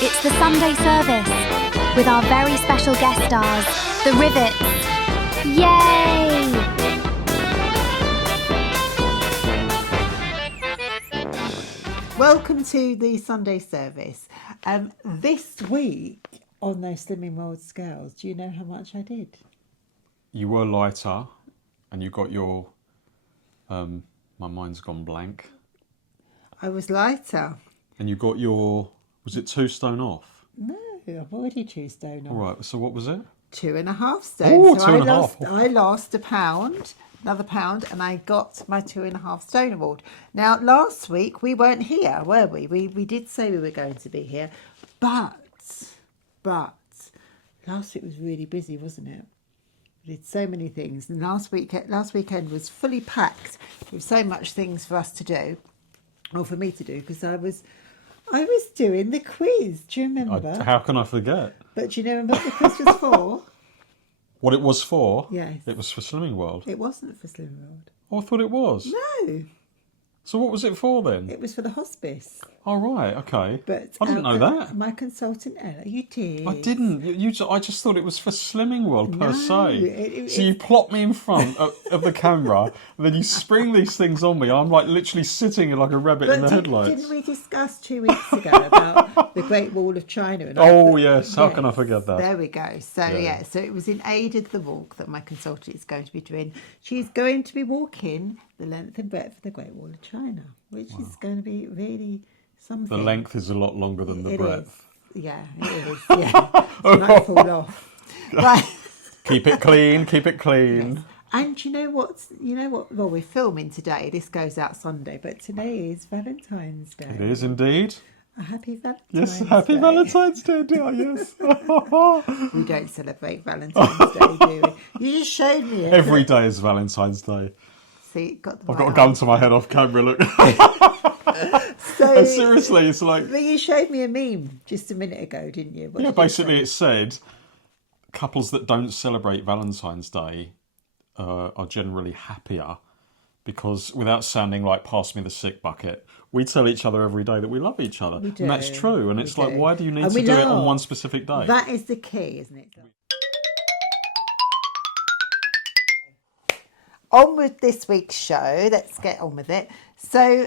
It's the Sunday service with our very special guest stars, the Rivets. Yay! Welcome to the Sunday service. This week on those Slimming World scales, do you know how much I did? You were lighter, and you got your. My mind's gone blank. I was lighter. And you got your. Was it 2 stone off? No, I've already 2 stone off. All right. So what was it? 2.5 stone. Oh, so 2.5. I lost a pound, another pound, and I got my 2.5 stone award. Now, last week we weren't here, were we? We did say we were going to be here, but last week was really busy, wasn't it? We did so many things, and last weekend was fully packed with so much things for us to do, or for me to do, because I was doing the quiz. Do you remember? How can I forget? But do you remember what the quiz was for? What it was for? Yes. It was for Slimming World. It wasn't for Slimming World. Oh, I thought it was. No. So what was it for then? It was for the hospice. Oh, right, okay. But I didn't know that. My consultant Ella, you did. I didn't. I just thought it was for Slimming World per se. So it- you plot me in front of the camera, and then you spring these things on me. I'm like literally sitting like a rabbit in the headlights. Didn't we discuss 2 weeks ago about the Great Wall of China? And Yes. How can I forget that? There we go. So so it was in aid of the walk that my consultant is going to be doing. She's going to be walking the length and breadth of the Great Wall of China, which is going to be really something. The length is a lot longer than the breadth. Yeah, it is. Yeah, it might fall off. Right. Keep it clean. Keep it clean. Yes. And you know what? Well, we're filming today. This goes out Sunday, but today is Valentine's Day. It is indeed. A happy Valentine's Yes, Day. happy Valentine's Day, dear. Yes. We don't celebrate Valentine's Day, do we? You just showed me it. Every day is Valentine's Day. See, got the I've got a gun to my head off camera. Look. So, Seriously, it's like. But you showed me a meme just a minute ago, didn't you? What Yeah, did it basically say? it said couples that don't celebrate Valentine's Day are generally happier because, without sounding like pass me the sick bucket, we tell each other every day that we love each other. We do. And that's true. And We it's like, do. why do you need And to we do it on laugh. one specific day? That is the key, isn't it? On with this week's show. Let's get on with it. So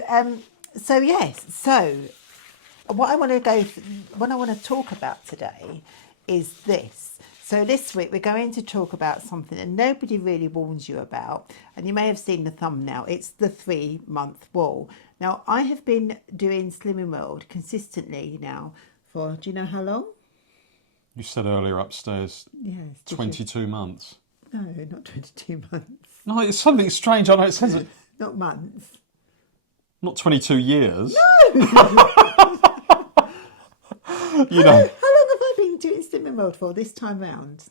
what I want to talk about today is this. So this week we're going to talk about something that nobody really warns you about, and you may have seen the thumbnail. It's the 3-month wall. Now, I have been doing Slimming World consistently now for, do you know how long? You said earlier upstairs, Yes. did you? 22 months. No, not 22 months. No, it's something strange. I know it says it. Not months. Not 22 years. No! You know, How long have I been doing Slimming World for this time round?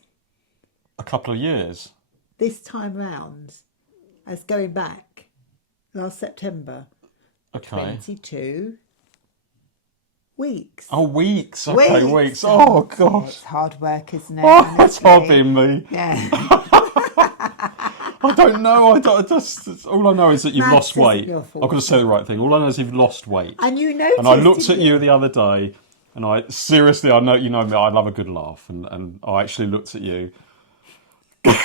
a couple of years. This time round, as going back last September, Okay. 22 weeks. Oh, weeks. Okay, weeks. Oh, Oh, gosh. it's hard work, isn't it? Oh, it's hard honestly? being me. Yeah. I don't know. All I know is that you've Maths lost isn't weight. your I've fault. got to say the right thing. All I know is you've lost weight. And you noticed. And I looked at didn't you the other day, and I seriously, I know you know me. I love a good laugh, and I actually looked at you, and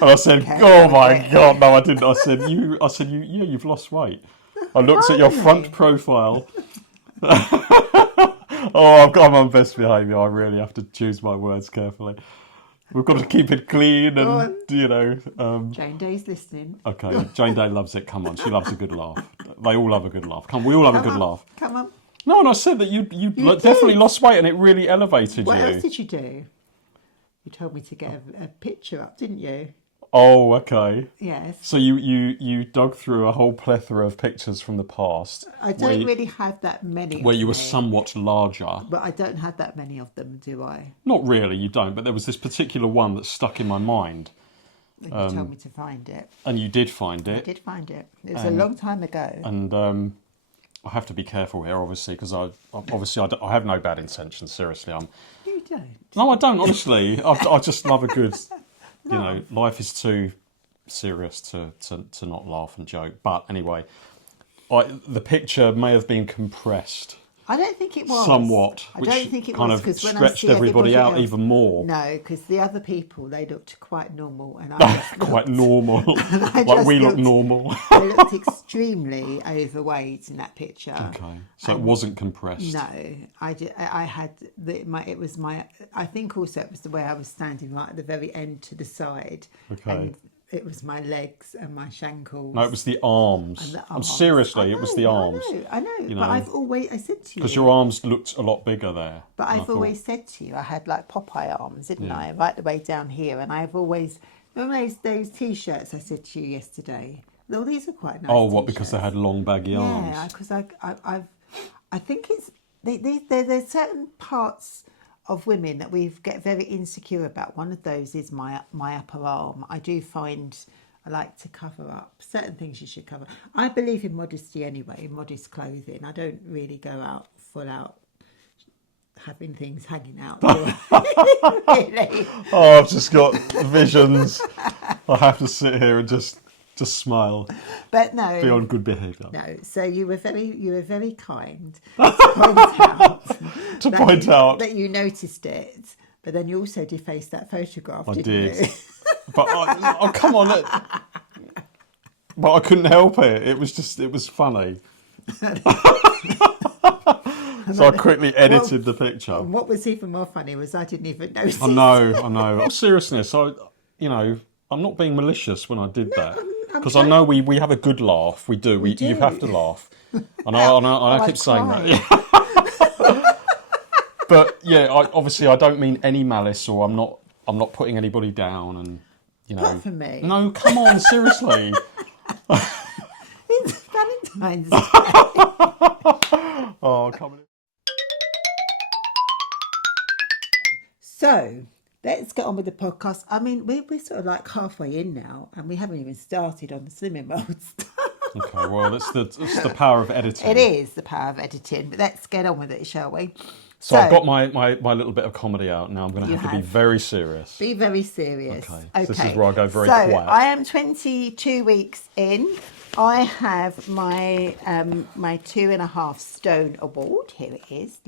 I said, Okay, "Oh my okay. God, no, I didn't." I said, yeah, you've lost weight." I looked at your front profile. I'm on best behaviour. I really have to choose my words carefully. We've got to keep it clean and, Jane Day's listening. Okay, Jane Day loves it. Come on, she loves a good laugh. They all love a good laugh. Come on, we all have a good laugh. Come on. No, and I said that you definitely lost weight and it really elevated What you. else did you do? You told me to get a picture up, didn't you? Oh, okay. Yes. So you dug through a whole plethora of pictures from the past. I don't really have that many. Where of you were them, somewhat larger. But I don't have that many of them, do I? Not really, you don't. But there was this particular one that stuck in my mind. And you told me to find it. And you did find I it. did find it. It was a long time ago. And I have to be careful here, obviously, because I have no bad intentions. Seriously, You don't. No, I don't. Honestly, I just love a good. You know, life is too serious to not laugh and joke. But anyway, the picture may have been compressed. I don't think it was. Somewhat, I which don't think it kind was, of 'cause when I stretched see everybody out else- even more. No, because the other people, they looked quite normal, and I just Quite normal, I like just we look looked- normal. they looked extremely overweight in that picture. Okay, so it wasn't compressed. No, I had it was my. I think also it was the way I was standing right at the very end to the side. Okay. And it was my legs and my shankles. No, it was the arms. and the I'm arms. seriously, it was the arms. I know. You But know. I've always, I said to you. Because your arms looked a lot bigger there. But and I I've thought, always said to you, I had like Popeye arms, didn't Yeah. I? Right the way down here. And I've always, remember those T-shirts I said to you yesterday? Well, these are quite nice. oh, what? Because they T-shirts. had long baggy arms. Yeah, because I think it's there's certain parts of women that we get very insecure about. One of those is my upper arm. I do find I like to cover up certain things. You should cover. I believe in modesty anyway, in modest clothing. I don't really go out full out having things hanging out. Really. Oh, I've just got visions. I have to sit here and just smile. But no. Be on good behaviour. No, so you were very kind to point out To point out. that you noticed it, but then you also defaced that photograph. I didn't did. you? But oh, come on. But I couldn't help it. It was funny. So I quickly edited the picture. And what was even more funny was I didn't even notice. I know. In seriousness, I'm not being malicious when I did that. Because I know we have a good laugh. We do. do. You have to laugh. And I keep saying that. Yeah. But yeah, obviously I don't mean any malice, or I'm not putting anybody down, and Apart from me. No, come on, seriously. It's Valentine's Day. Oh, come on. So let's get on with the podcast. I mean, we're sort of like halfway in now, and we haven't even started on the slimming world stuff. Okay, well, it's the power of editing. It is the power of editing, but let's get on with it, shall we? So I've got my little bit of comedy out now. I'm going to have to be very serious. Be very serious. Okay. So this is where I go very quiet. quiet. I am 22 weeks in. I have my my 2.5 stone award. Here it is,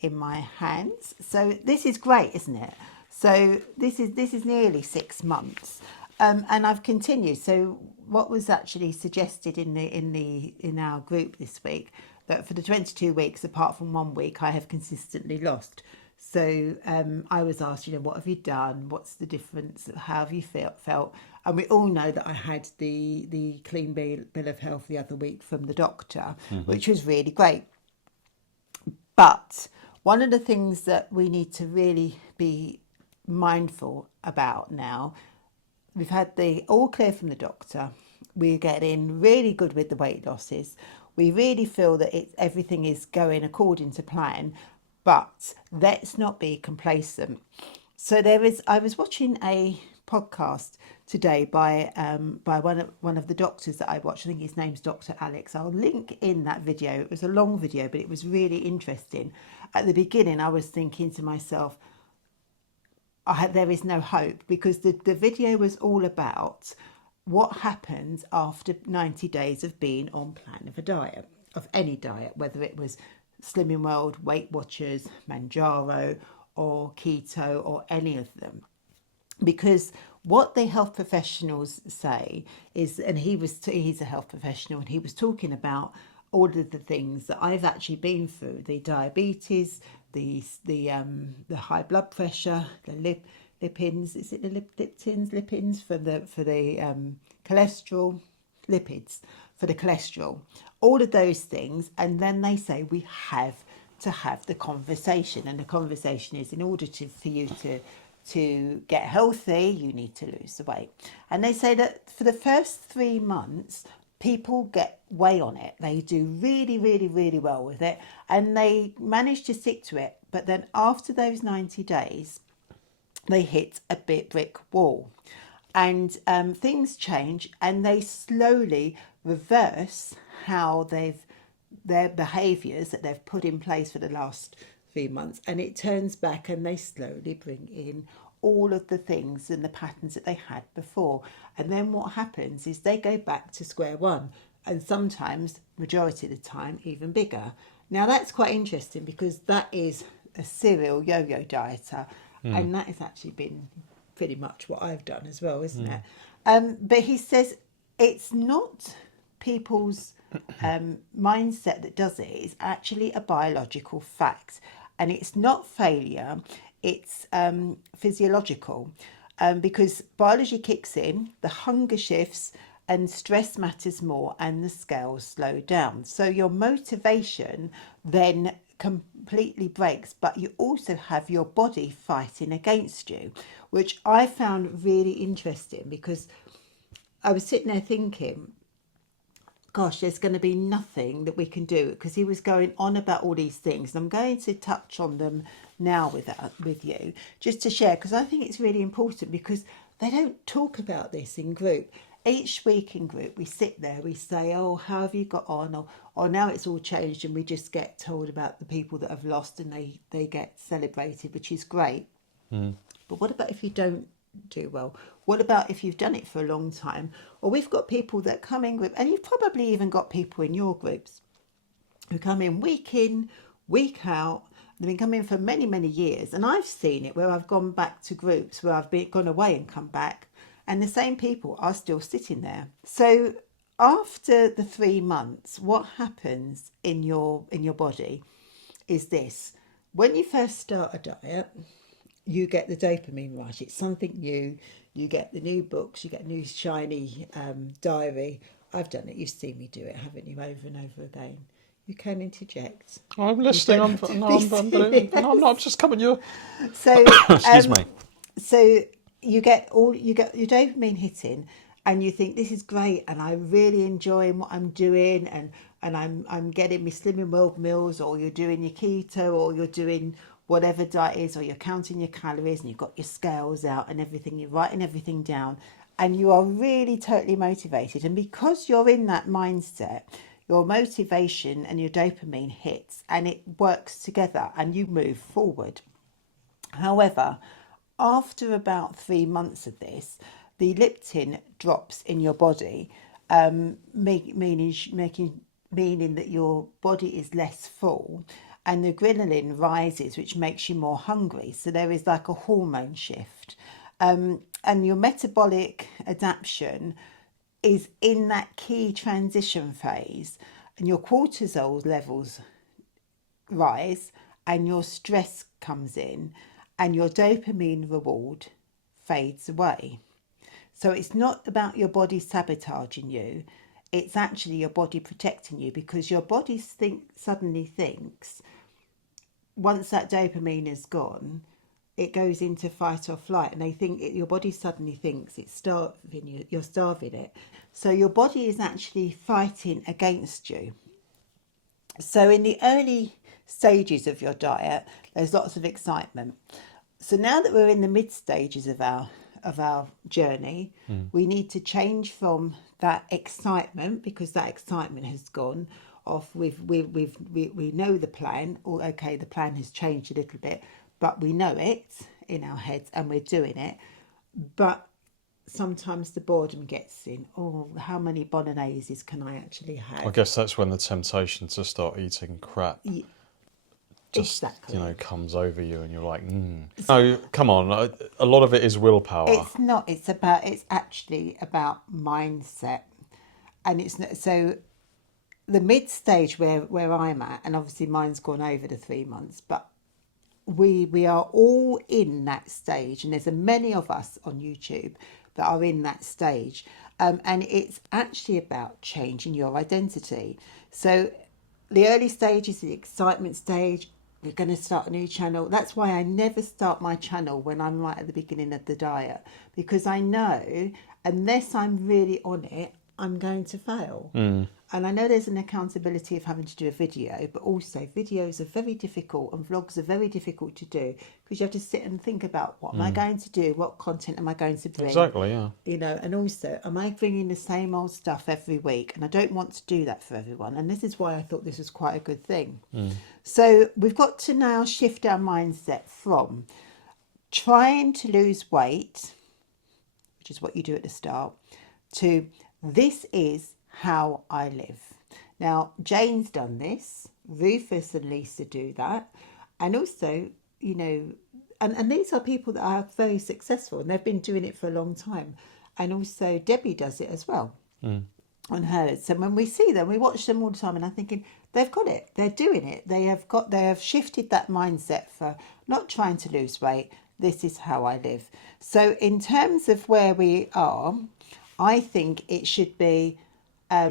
in my hands. So this is great, isn't it? So this is nearly 6 months, and I've continued. So what was actually suggested in our group this week, that for the 22 weeks, apart from 1 week, I have consistently lost. So I was asked, what have you done? What's the difference? How have you felt? And we all know that I had the clean bill of health the other week from the doctor, which was really great. But one of the things that we need to really be mindful about now, we've had the all clear from the doctor. We're getting really good with the weight losses. We really feel that everything is going according to plan, but let's not be complacent. So I was watching a podcast today by one of the doctors that I watch. I think his name's Dr. Alex. I'll link in that video. It was a long video, but it was really interesting. At the beginning, I was thinking to myself, there is no hope, because the video was all about what happens after 90 days of being on plan of a diet, of any diet, whether it was Slimming World, Weight Watchers, Manjaro, or keto, or any of them. Because what the health professionals say is, and he's a health professional, and he was talking about all of the things that I've actually been through: the diabetes, the high blood pressure, the lipins. Is it the lipins for the cholesterol, lipids for the cholesterol, all of those things. And then they say we have to have the conversation, and the conversation is, in order for you to get healthy, you need to lose the weight. And they say that for the first 3 months, people get way on it. They do really, really, really well with it, and they manage to stick to it. But then after those 90 days, they hit a brick wall, and things change, and they slowly reverse how their behaviours that they've put in place for the last 3 months, and it turns back, and they slowly bring in all of the things and the patterns that they had before. And then what happens is they go back to square one, and sometimes, majority of the time, even bigger. Now that's quite interesting because that is a serial yo-yo dieter, and that has actually been pretty much what I've done as well, isn't it? But he says it's not people's mindset that does it. It's actually a biological fact, and it's not failure, it's physiological, because biology kicks in, the hunger shifts, and stress matters more, and the scales slow down. So your motivation then completely breaks, but you also have your body fighting against you, which I found really interesting, because I was sitting there thinking, gosh, there's going to be nothing that we can do, because he was going on about all these things, and I'm going to touch on them now with you, just to share, because I think it's really important, because they don't talk about this in group. Each week in group, we sit there, we say, oh, how have you got on? Or now it's all changed and we just get told about the people that have lost, and they get celebrated, which is great. But what about if you don't do well? What about if you've done it for a long time? Or we've got people that come in group, and you've probably even got people in your groups who come in, week out. They've been coming for many, many years. And I've seen it where I've gone back to groups where I've gone away and come back, and the same people are still sitting there. So after the 3 months, what happens in your body is this. When you first start a diet, you get the dopamine rush. It's something new. You get the new books, you get a new shiny diary. I've done it. You've seen me do it, haven't you, over and over again. You can interject. I'm listening. I'm not just coming. You. So Excuse me. So you get your dopamine hitting, and you think this is great, and I'm really enjoying what I'm doing, and I'm getting my Slimming World meals, or you're doing your keto, or you're doing whatever diet is, or you're counting your calories, and you've got your scales out and everything. You're writing everything down, and you are really totally motivated. And because you're in that mindset, your motivation and your dopamine hits, and it works together, and you move forward. However, after about 3 months of this, the leptin drops in your body, meaning that your body is less full, and the ghrelin rises, which makes you more hungry. So there is like a hormone shift, and your metabolic adaptation is in that key transition phase, and your cortisol levels rise, and your stress comes in, and your dopamine reward fades away. So it's not about your body sabotaging you, it's actually your body protecting you, because your body suddenly thinks, once that dopamine is gone, it goes into fight or flight, and they think your body suddenly thinks it's starving you, you're starving it. So your body is actually fighting against you. So in the early stages of your diet, there's lots of excitement. So now that we're in the mid stages of our journey, we need to change from that excitement, because that excitement has gone off. We know the plan, or okay, the plan has changed a little bit, but we know it in our heads and we're doing it. But sometimes the boredom gets in. Oh, how many bologneses can I actually have? I guess that's when the temptation to start eating crap just comes over you, and you're like, No, come on. A lot of it is willpower. It's not. It's actually about mindset, and it's not, so the mid stage where I'm at, and obviously mine's gone over the 3 months, but we are all in that stage, and there's many of us on YouTube that are in that stage, and it's actually about changing your identity. So the early stage is the excitement stage. We're going to start a new channel. That's why I never start my channel when I'm right at the beginning of the diet, because I know unless I'm really on it, I'm going to fail. And I know there's an accountability of having to do a video, but also videos are very difficult, and vlogs are very difficult to do, because you have to sit and think about, what am I going to do? What content am I going to bring? Exactly, yeah. And also, am I bringing the same old stuff every week? And I don't want to do that for everyone. And this is why I thought this was quite a good thing. So we've got to now shift our mindset from trying to lose weight, which is what you do at the start, to this is how I live. Now, Jane's done this, Rufus and Lisa do that, and also, you know, and these are people that are very successful and they've been doing it for a long time. And also Debbie does it as well on hers. So when we see them, we watch them all the time and I'm thinking, they've got it, they're doing it. They have shifted that mindset for not trying to lose weight. This is how I live. So in terms of where we are, I think it should be, I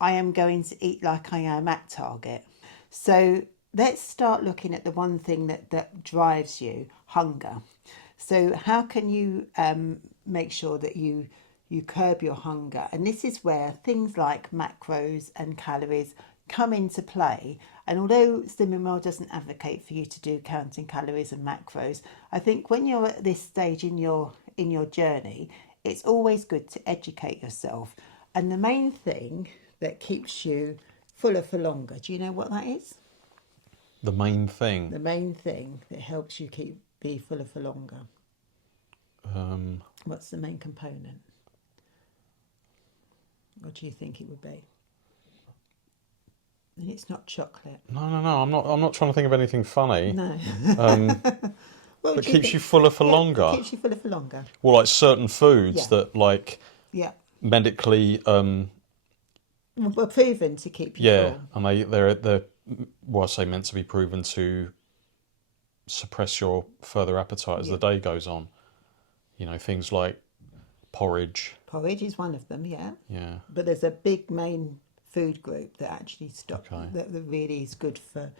am going to eat like I am at Target. So let's start looking at the one thing that drives you, hunger. So how can you make sure that you curb your hunger? And this is where things like macros and calories come into play. And although Slimming World doesn't advocate for you to do counting calories and macros, I think when you're at this stage in your journey, it's always good to educate yourself. And the main thing that keeps you fuller for longer, do you know what that is? The main thing. The main thing that helps you be fuller for longer. What's the main component? What do you think it would be? And it's not chocolate. No. I'm not trying to think of anything funny. No. That keeps you fuller for longer. Keeps you fuller for longer. Well, like certain foods that, like, medically, were proven to keep you full. and they're well, I say meant to be proven to suppress your further appetite as the day goes on. You know, things like porridge. Porridge is one of them, yeah. Yeah. But there's a big main food group that actually that really is good for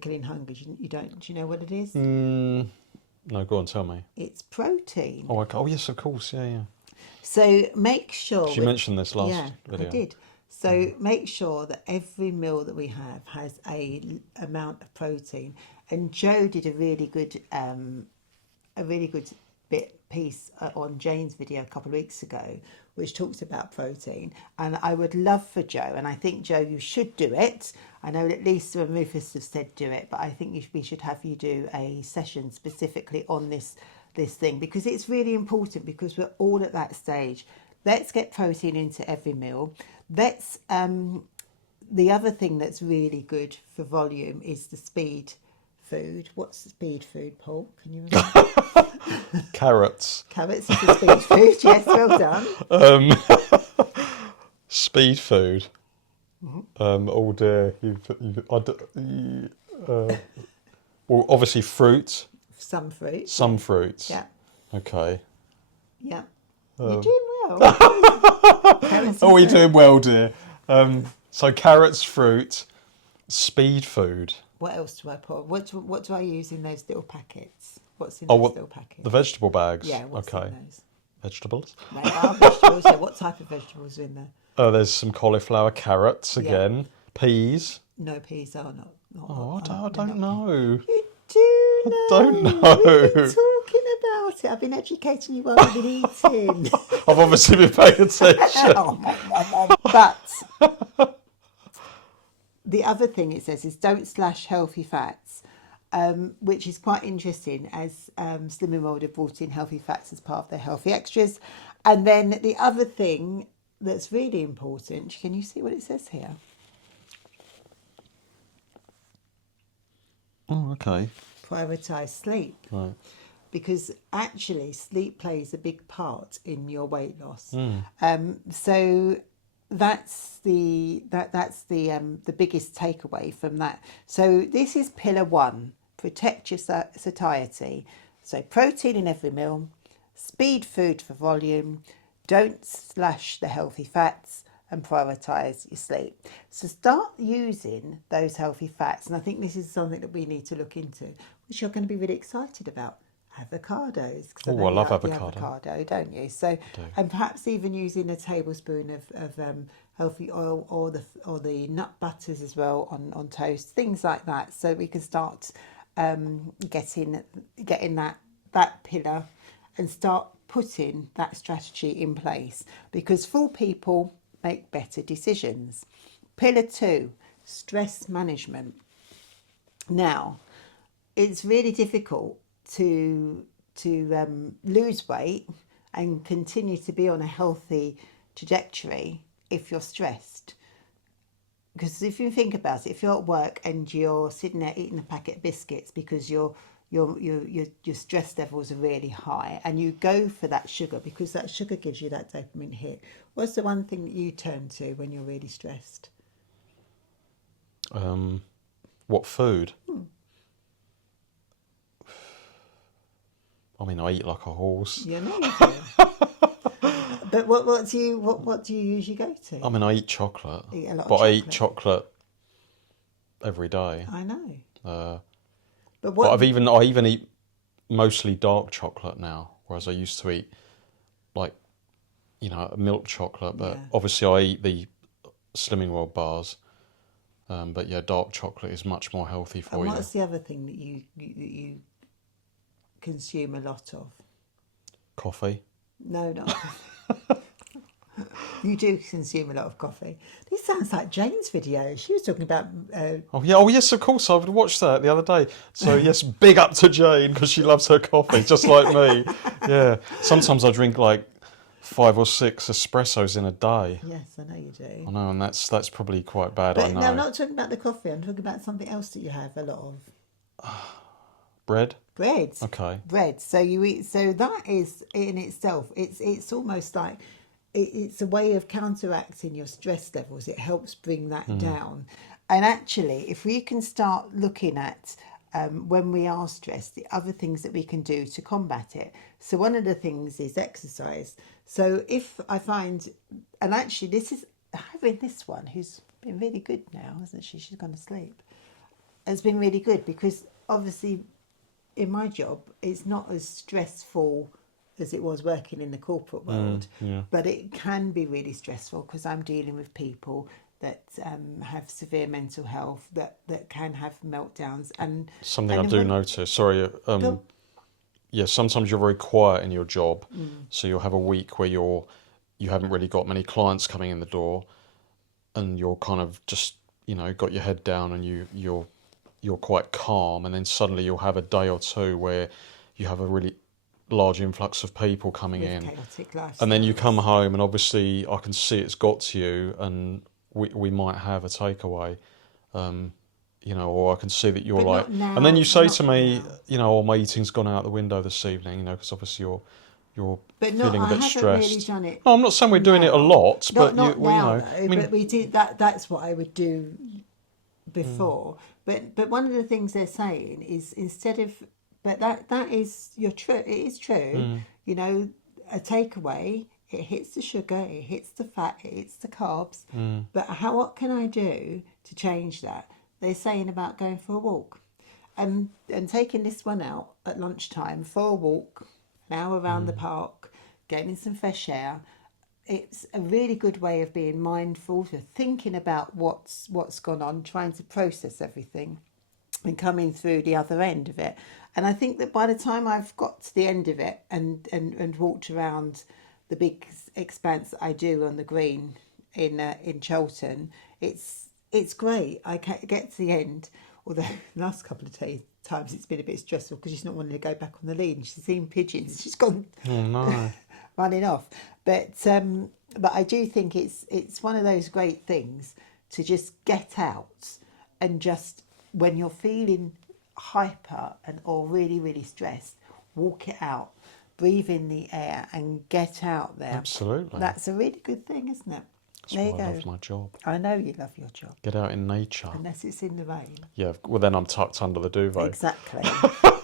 killing hunger. Do you know what it is? No, go on, tell me. It's protein. Oh, okay. Oh, yes, of course, yeah. So make sure... She mentioned this last video. I did. So make sure that every meal that we have has a amount of protein. And Joe did a really good piece on Jane's video a couple of weeks ago, which talks about protein. And I would love for Joe, and I think Joe, you should do it. I know that Lisa and Rufus have said do it, but I think we should have you do a session specifically on this thing, because it's really important, because we're all at that stage. Let's get protein into every meal. Let's the other thing that's really good for volume is the speed food. What's the speed food, Paul? Can you remember? Carrots. Carrots is the speed food. Yes, well done. Speed food. Oh dear. Well, obviously fruit. Some fruit. Some fruits. Yeah. Okay. Yeah. You're doing well. You're doing well, dear. So carrots, fruit, speed food. What else do I put? What do I use in those little packets? What's in those little packets? The vegetable bags. Yeah, what's in those? Vegetables? They are vegetables, yeah. What type of vegetables are in there? There's some cauliflower, carrots again, peas. No, peas are not. I don't know. You do know. I don't know. What are you talking about it? I've been educating you while I've been eating. I've obviously been paying attention. But the other thing it says is don't slash healthy fats, which is quite interesting, as Slimming World have brought in healthy fats as part of their healthy extras. And then the other thing that's really important, can you see what it says here? Oh, okay. Prioritise sleep. Right. Because actually sleep plays a big part in your weight loss. So that's the biggest takeaway from that. So this is pillar 1, protect your satiety. So protein in every meal, speed food for volume, don't slash the healthy fats, and prioritise your sleep. So start using those healthy fats, and I think this is something that we need to look into, which you're going to be really excited about. Avocados. Oh, I love avocado. Avocado, don't you? So, and perhaps even using a tablespoon of healthy oil, or the nut butters as well on toast, things like that. So we can start getting that pillar and start putting that strategy in place, because full people make better decisions. Pillar 2, stress management. Now, it's really difficult to lose weight and continue to be on a healthy trajectory if you're stressed. Because if you think about it, if you're at work and you're sitting there eating a packet of biscuits because your stress levels are really high, and you go for that sugar because that sugar gives you that dopamine hit, what's the one thing that you turn to when you're really stressed? What food? I mean, I eat like a horse. You know you do. But what do you usually go to? I mean, I eat chocolate, Eat a lot of but I chocolate. eat chocolate every day. I know. But I even eat mostly dark chocolate now, whereas I used to eat like, milk chocolate. But obviously, I eat the Slimming World bars. But yeah, dark chocolate is much more healthy for you. And what's the other thing that you consume a lot of? Coffee. No, not coffee. You do consume a lot of coffee. This sounds like Jane's video. She was talking about... Oh yes, of course. I would watch that the other day. So yes, big up to Jane because she loves her coffee, just like me. Yeah. Sometimes I drink like 5 or 6 espressos in a day. Yes, I know you do. I know, and that's probably quite bad. But I know. no, I'm not talking about the coffee. I'm talking about something else that you have a lot of. Bread. Bread. Okay. Bread. So you eat. So that is in itself. It's almost like it's a way of counteracting your stress levels. It helps bring that down. And actually, if we can start looking at when we are stressed, the other things that we can do to combat it. So one of the things is exercise. So if I find, and actually this is having this one who's been really good now, hasn't she? She's gone to sleep. It's been really good because obviously in my job, it's not as stressful as it was working in the corporate world, but it can be really stressful because I'm dealing with people that have severe mental health that can have meltdowns. And something I do notice, sorry, sometimes you're very quiet in your job, so you'll have a week where you haven't really got many clients coming in the door, and you're kind of just got your head down and you're quite calm, and then suddenly you'll have a day or two where you have a really large influx of people coming in, and then you come home and obviously I can see it's got to you, and we might have a takeaway, or I can see that you're but like, and then you say to me, my eating's gone out the window this evening, because obviously you're feeling a bit stressed. Really done it. No, I'm not saying we're doing it a lot, but not now, I mean, but we did that. That's what I would do before. But one of the things they're saying is instead of, but that is true. It is true. A takeaway. It hits the sugar, it hits the fat, it hits the carbs. But what can I do to change that? They're saying about going for a walk, and taking this one out at lunchtime for a walk, an hour around the park, getting some fresh air. It's a really good way of being mindful, to thinking about what's gone on, trying to process everything, and coming through the other end of it. And I think that by the time I've got to the end of it and walked around the big expanse that I do on the green in Cheltenham, it's great. I get to the end, although the last couple of times it's been a bit stressful because she's not wanting to go back on the lead. She's seen pigeons. She's gone running off. But I do think it's one of those great things to just get out and just, when you're feeling hyper or really, really stressed, walk it out. Breathe in the air and get out there. Absolutely. That's a really good thing, isn't it? That's why I love my job. I know you love your job. Get out in nature. Unless it's in the rain. Yeah, well then I'm tucked under the duvet. Exactly.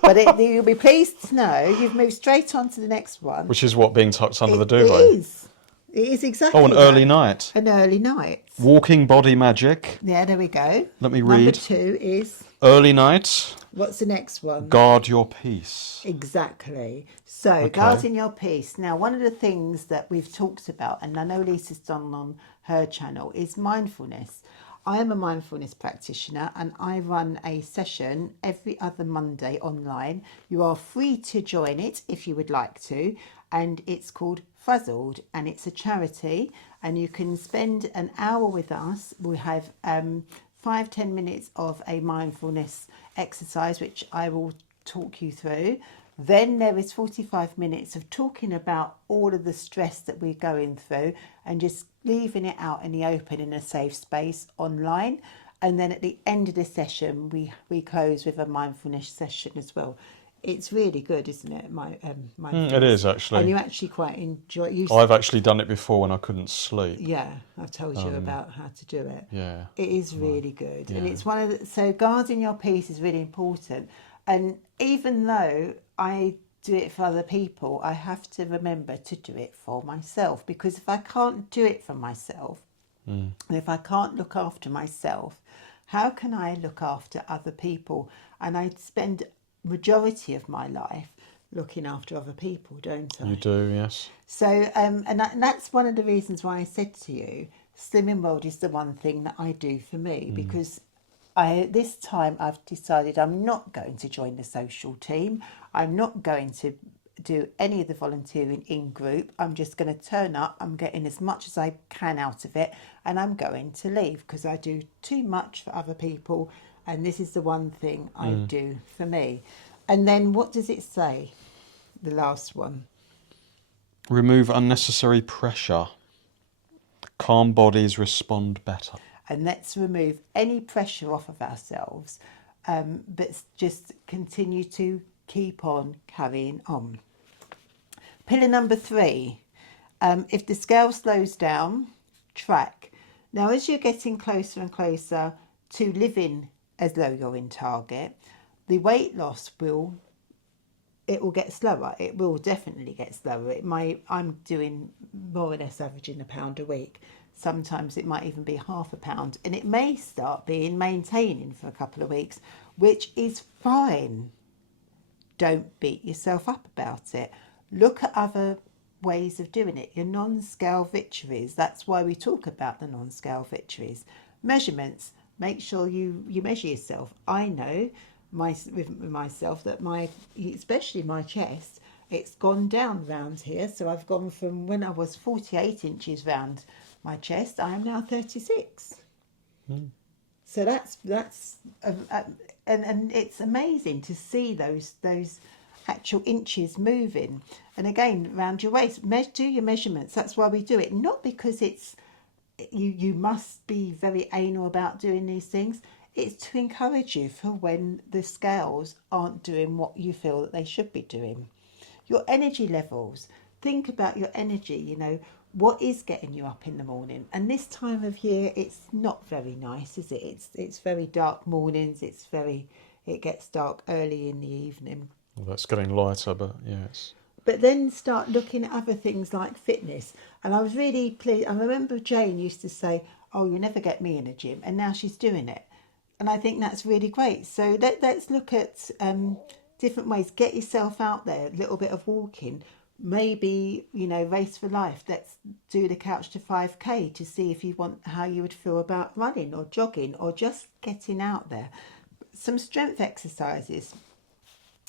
But you'll be pleased to know you've moved straight on to the next one. Which is what, being tucked under the duvet? It is. It is exactly an early night. An early night. Walking body magic. Yeah, there we go. Let me read. Number 2 is... Early night. What's the next one? Guard your peace. Exactly. So, guarding your peace. Now, one of the things that we've talked about, and I know Lisa's done on her channel, is mindfulness. I am a mindfulness practitioner and I run a session every other Monday online. You are free to join it if you would like to, and it's called Frazzled, and it's a charity, and you can spend an hour with us. We have 5-10 minutes of a mindfulness exercise, which I will talk you through. Then there is 45 minutes of talking about all of the stress that we're going through and just leaving it out in the open in a safe space online. And then at the end of the session, we close with a mindfulness session as well. It's really good, isn't it? It is, actually. And you actually quite enjoy it. I've actually done it before when I couldn't sleep. Yeah, I've told you about how to do it. Yeah. It is really good. Yeah. And it's one of the, so guarding your peace is really important. And even though I do it for other people, I have to remember to do it for myself, because if I can't do it for myself, and if I can't look after myself, how can I look after other people? And I spend majority of my life looking after other people, don't I? You do, yes. So, and that's one of the reasons why I said to you, Slimming World is the one thing that I do for me, because this time I've decided I'm not going to join the social team. I'm not going to do any of the volunteering in group. I'm just going to turn up. I'm getting as much as I can out of it, and I'm going to leave because I do too much for other people, and this is the one thing I do for me. And then what does it say? The last one. Remove unnecessary pressure. Calm bodies respond better. And let's remove any pressure off of ourselves, but just continue to keep on carrying on. Pillar number 3, if the scale slows down, track. Now, as you're getting closer and closer to living as though you're in target, the weight loss will get slower. It will definitely get slower. I'm doing more or less averaging a pound a week. Sometimes it might even be half a pound, and it may start being maintaining for a couple of weeks, which is fine. Don't beat yourself up about it. Look at other ways of doing it, your non-scale victories. That's why we talk about the non-scale victories. Measurements, make sure you measure yourself. I know with myself that especially my chest, it's gone down round here. So I've gone from when I was 48 inches round my chest, I am now 36. So that's and it's amazing to see those actual inches moving. And again, around your waist, do your measurements. That's why we do it, not because it's you must be very anal about doing these things. It's to encourage you for when the scales aren't doing what you feel that they should be doing. Your energy levels, think about your energy, what is getting you up in the morning. And this time of year, it's not very nice, is it? It's very dark mornings. It gets dark early in the evening. Well, that's getting lighter, but yes. But then start looking at other things like fitness. And I was really pleased. I remember Jane used to say, "Oh, you never get me in a gym," and now she's doing it. And I think that's really great. So let's look at different ways. Get yourself out there. A little bit of walking. Maybe, race for life. Let's do the couch to 5K to see if you want how you would feel about running or jogging or just getting out there. Some strength exercises.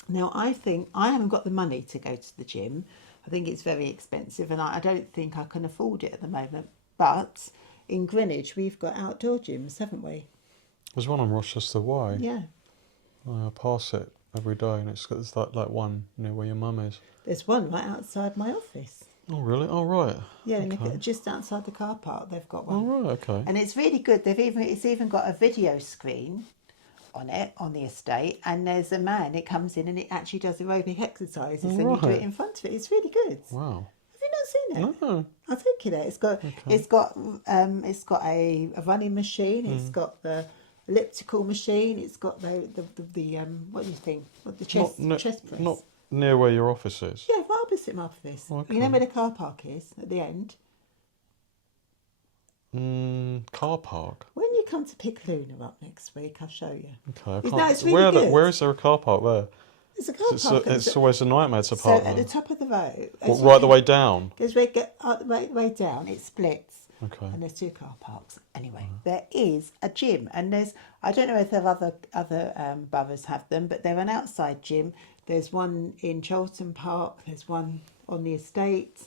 Now, I think I haven't got the money to go to the gym. I think it's very expensive, and I don't think I can afford it at the moment. But in Greenwich, we've got outdoor gyms, haven't we? There's one on Rochester Way. Yeah. I pass it every day, and it's like one near where your mum is. There's one right outside my office. Oh, really? Oh, right. Yeah, Okay. just outside the car park, they've got one. Oh, right, okay. And it's really good. It's even got a video screen on it, on the estate, and there's a man, it comes in and it actually does aerobic exercises, and you do it in front of it. It's really good. Wow. Have you not seen it? No. I'll take you there. It's got a running machine, it's got the elliptical machine, it's got the what do you think? What, the chest press. Not near where your office is. Yeah, right opposite my office. Okay. You know where the car park is at the end? Car park. When you come to pick Luna up next week, I'll show you. Okay. No, it's really good. Where is there a car park there? There's a car park. It's always a nightmare to park So at there. the top of the road. What, right the way down? Because we get way down, it splits. Okay. And there's 2 car parks. Anyway, there is a gym, and I don't know if there are other boroughs have them, but they're an outside gym. There's one in Charlton Park. There's one on the estate.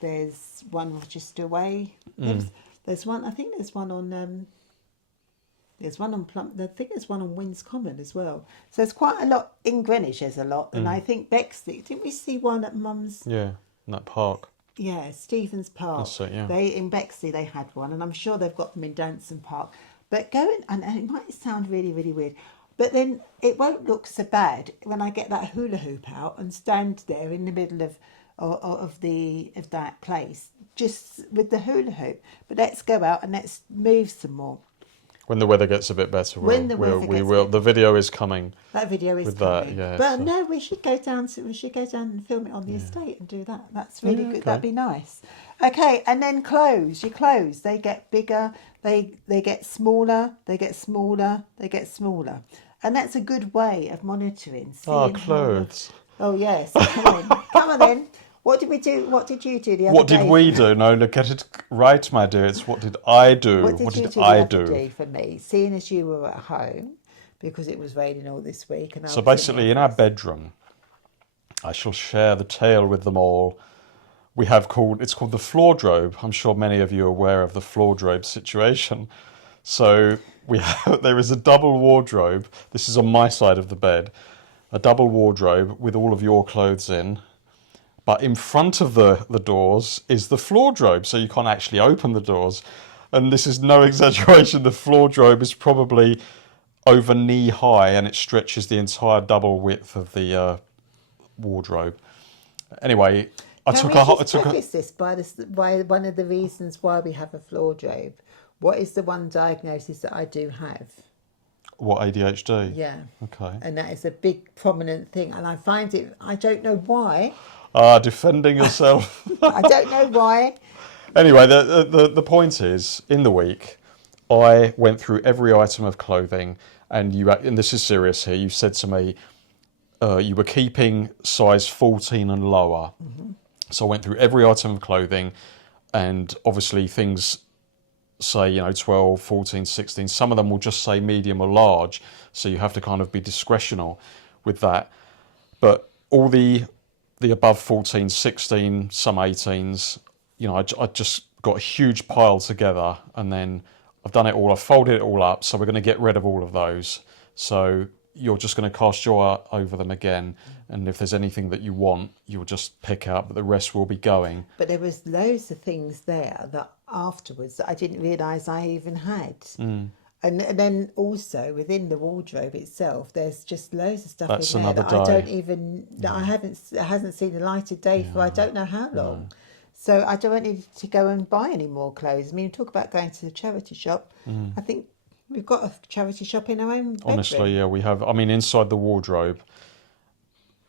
There's one Rochester Way. There's one. I think there's one on There's one on I think there's one on Winds Common as well. So there's quite a lot in Greenwich. There's a lot, and I think Bexley. Didn't we see one at Mum's? Yeah, in that park. Yeah, Stevens Park. That's it, yeah. They in Bexley they had one, and I'm sure they've got them in Danson Park. But going and it might sound really really weird, but then it won't look so bad when I get that hula hoop out and stand there in the middle of that place just with the hula hoop. But let's go out and let's move some more. When the weather gets a bit better, we will. The video is coming. That video is with coming. that, yeah. But no, we should go down and film it on the estate and do that. That's really good. Okay. That'd be nice. Okay, and then clothes. Your clothes, they get bigger. They get smaller. They get smaller. They get smaller. And that's a good way of monitoring. Clothes. Oh yes. Come on. Come on then. What did we do? What did you do the other day? What did we do? No, get it right, my dear. It's what did I do? What did I do for me? Seeing as you were at home, because it was raining all this week. And so basically, in our bedroom, I shall share the tale with them all. It's called the floordrobe. I'm sure many of you are aware of the floordrobe situation. So there is a double wardrobe. This is on my side of the bed, a double wardrobe with all of your clothes in. But in front of the doors is the floordrobe, so you can't actually open the doors. And this is no exaggeration. The floordrobe is probably over knee high, and it stretches the entire double width of the wardrobe. Anyway, Can we preface this by one of the reasons why we have a floordrobe? What is the one diagnosis that I do have? What, ADHD? Yeah. Okay. And that is a big prominent thing, and I find it. I don't know why. Defending yourself. I don't know why. Anyway, the point is, in the week, I went through every item of clothing, and this is serious here, you said to me you were keeping size 14 and lower. Mm-hmm. So I went through every item of clothing, and obviously things say, 12, 14, 16. Some of them will just say medium or large, so you have to kind of be discretional with that. But all the above 14, 16, some 18s, I just got a huge pile together, and then I've done it all. I've folded it all up, so we're going to get rid of all of those. So you're just going to cast your eye over them again, and if there's anything that you want, you'll just pick up, but the rest will be going. But there was loads of things there that afterwards that I didn't realise I even had. And then also within the wardrobe itself, there's just loads of stuff in there that I don't even, hasn't seen the light of day for I don't know how long. So I don't need to go and buy any more clothes. I mean, talk about going to the charity shop. I think we've got a charity shop in our own bedroom. Honestly, yeah, we have. I mean, inside the wardrobe,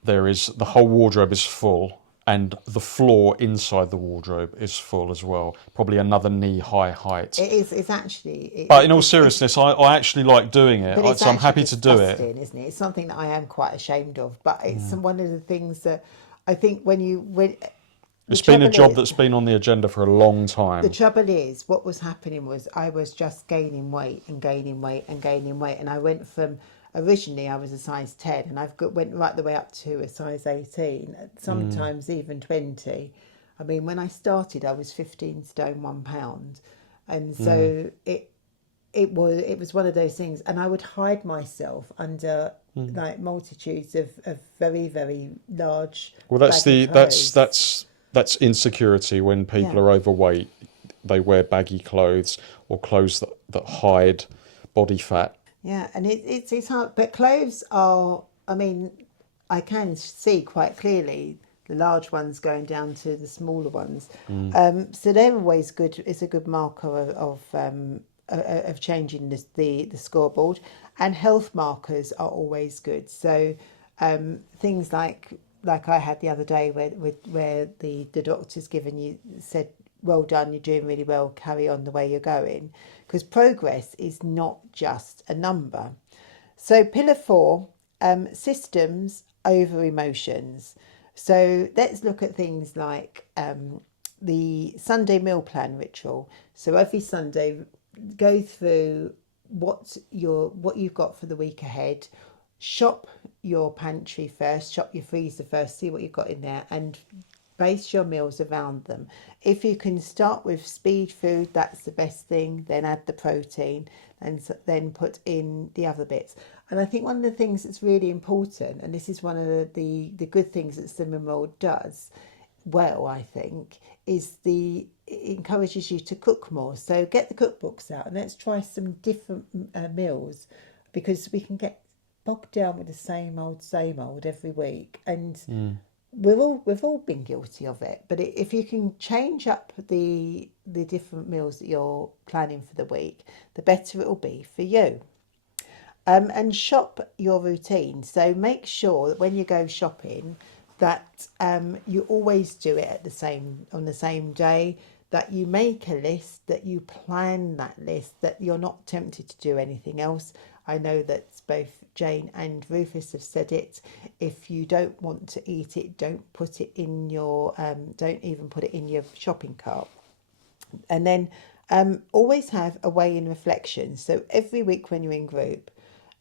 the whole wardrobe is full, and the floor inside the wardrobe is full as well. Probably another knee-high height. It is. It's actually. But in all seriousness, I actually like doing it, so I'm happy to do it. Isn't it? It's something that I am quite ashamed of, but it's one of the things that I think it's been a job that's been on the agenda for a long time. The trouble is, what was happening was I was just gaining weight and gaining weight and gaining weight, and I went from. Originally, I was a size 10, and went right the way up to a size 18, sometimes even 20. I mean, when I started, I was 15 stone 1 pound, and so it was one of those things. And I would hide myself under like multitudes of very very large. Well, that's insecurity when people are overweight. They wear baggy clothes or clothes that hide body fat. Yeah, and it's hard, but clothes are, I mean, I can see quite clearly the large ones going down to the smaller ones. So they're always good. It's a good marker of changing the scoreboard, and health markers are always good. So things like I had the other day where the doctor's said, well done, you're doing really well, carry on the way you're going. Because progress is not just a number. So pillar 4, systems over emotions. So let's look at things like the Sunday meal plan ritual. So every Sunday, go through what you've got for the week ahead. Shop your pantry first, shop your freezer first, see what you've got in there, and base your meals around them. If you can start with speed food, that's the best thing. Then add the protein, and then put in the other bits. And I think one of the things that's really important, and this is one of the good things that Slimming World does well, I think, is it encourages you to cook more. So get the cookbooks out and let's try some different meals, because we can get bogged down with the same old every week, and we've all been guilty of it. But if you can change up the different meals that you're planning for the week, the better it will be for you. And shop your routine. So make sure that when you go shopping, that you always do it on the same day, that you make a list, that you plan that list, that you're not tempted to do anything else. I know that both Jane and Rufus have said it. If you don't want to eat it, don't put it in your don't even put it in your shopping cart. And then always have a weigh-in reflection. So every week when you're in group,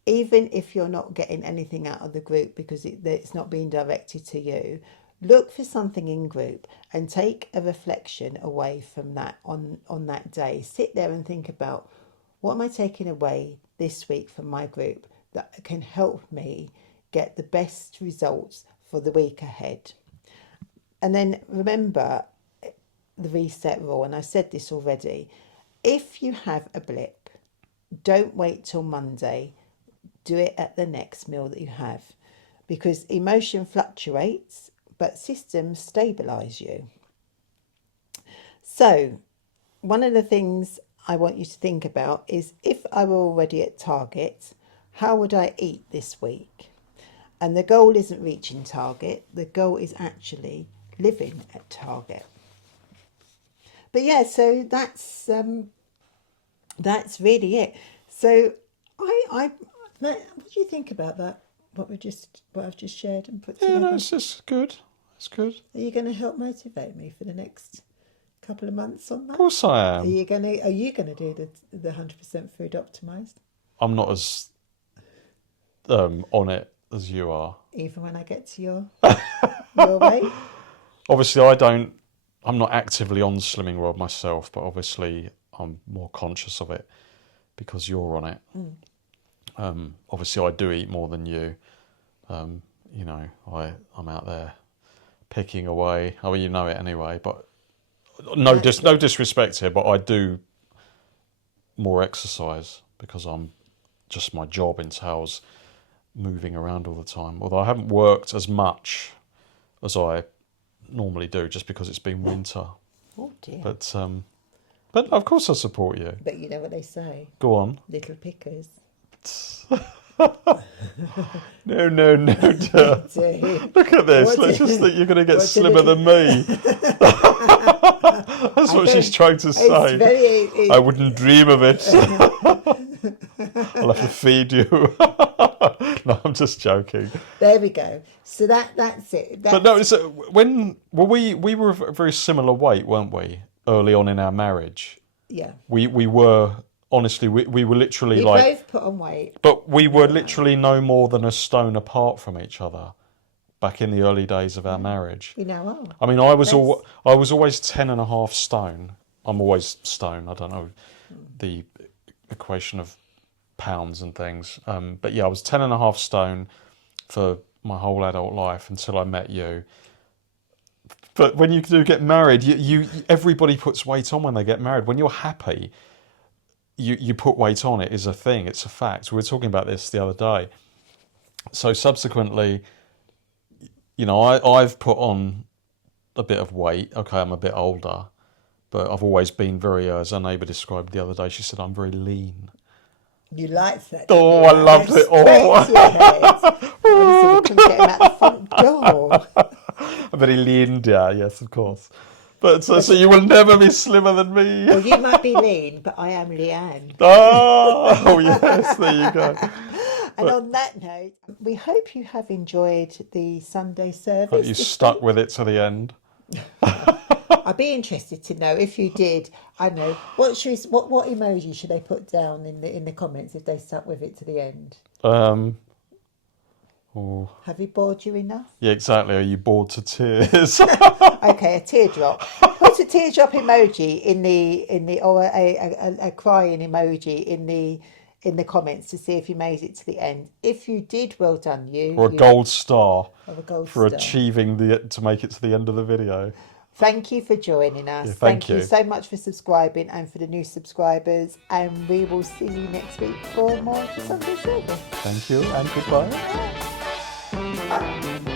even if you're not getting anything out of the group because it's not being directed to you, look for something in group and take a reflection away from that on that day. Sit there and think about, what am I taking away this week from my group that can help me get the best results for the week ahead. And then remember the reset rule, and I said this already. If you have a blip, don't wait till Monday. Do it at the next meal that you have, because emotion fluctuates, but systems stabilise you. So one of the things I want you to think about is, if I were already at target, how would I eat this week? And the goal isn't reaching target. The goal is actually living at target. But yeah, so that's really it. So what do you think about that? What I've just shared and put together? Yeah, no, it's just good. It's good. Are you going to help motivate me for the next couple of months on that? Of course I am. Are you going to do the 100% food optimized? I'm not as on it as you are. Even when I get to your weight? Obviously, I'm not actively on Slimming World myself, but obviously I'm more conscious of it because you're on it. Obviously, I do eat more than you. You know, I'm out there picking away. I mean, you know it anyway. But no disrespect here, but I do more exercise because my job entails moving around all the time. Although I haven't worked as much as I normally do, just because it's been winter. Oh dear. But of course I support you. But you know what they say? Go on. Little pickers. No. Look at this. I just think you're going to get slimmer than me. That's what she's trying to say. I wouldn't dream of it. I'll have to feed you. No, I'm just joking. There we go. So that's it. But no, we were a very similar weight, weren't we? Early on in our marriage. Yeah. We were. Honestly, we were literally we both put on weight. But we were literally no more than a stone apart from each other back in the early days of our marriage. We now are. I mean, I was always 10.5 stone. I'm always stone. I don't know the equation of pounds and things. But yeah, I was 10.5 stone for my whole adult life until I met you. But when you do get married, everybody puts weight on when they get married. When you're happy, you put weight on. It is a thing. It's a fact. We were talking about this the other day. So subsequently, you know, I've put on a bit of weight. Okay, I'm a bit older, but I've always been very, as our neighbour described the other day, she said, I'm very lean. You liked that? Oh, I loved it. Oh, we couldn't get him out the front door. I'm very lean, dear. Yes, of course. But so you will never be slimmer than me. Well, you might be lean, but I am Leanne. Oh, yes, there you go. And on that note, we hope you have enjoyed the Sunday service. Hope you stuck with it to the end. I'd be interested to know if you did. I don't know what emoji should they put down in the comments if they stuck with it to the end. Oh. Have you bored you enough? Yeah, exactly. Are you bored to tears? Okay, a teardrop. Put a teardrop emoji in the or a crying emoji in the comments to see if you made it to the end. If you did, well done you. Or a gold star Or a gold for star. achieving to make it to the end of the video. Thank you for joining us. Yeah, thank thank you you so much for subscribing and for the new subscribers. And we will see you next week for more Sunday service. Thank you and goodbye. Bye.